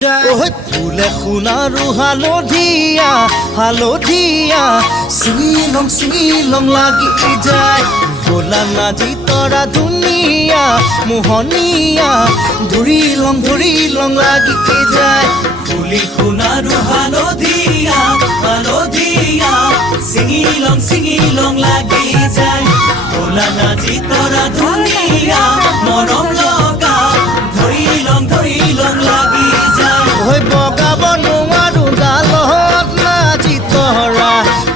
ফুলে সোণাৰু হালধীয়া হালধীয়া চিঙিলং চিঙিলং লাগি যায় গোলা নাজি তৰা ধুনীয়া মোহনীয়া ধৰিলং লাগি যায় ফুলি সোণাৰু হালধীয়া হালধীয়া চিঙিলং লাগি যায় গোলা নাজি তৰা ধুনীয়া মৰম লগা ধৰিলং লাগি যায় বগাব নোৱাৰো গালত নাজি তৰা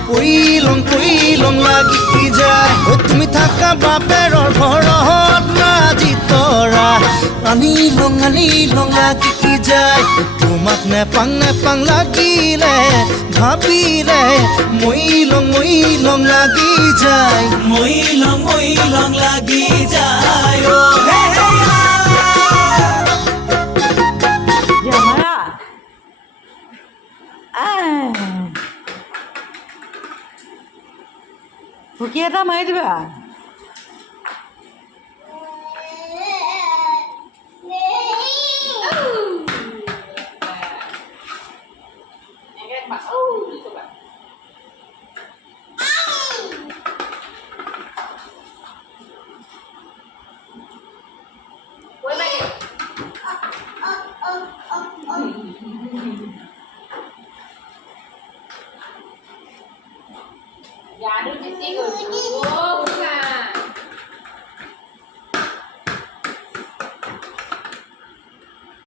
পৰিলং লাগি যায় তুমি থাকা বাপেৰৰ ঘৰত নাজি তৰা আনিলং লাগি যায় তোমাক নেপাং লাগিলে ভাবিলে মইলং লাগি যায় মইলং লাগি যায় Fuki এটা মাৰি দিবা Dạ, đưa chị đi rồi.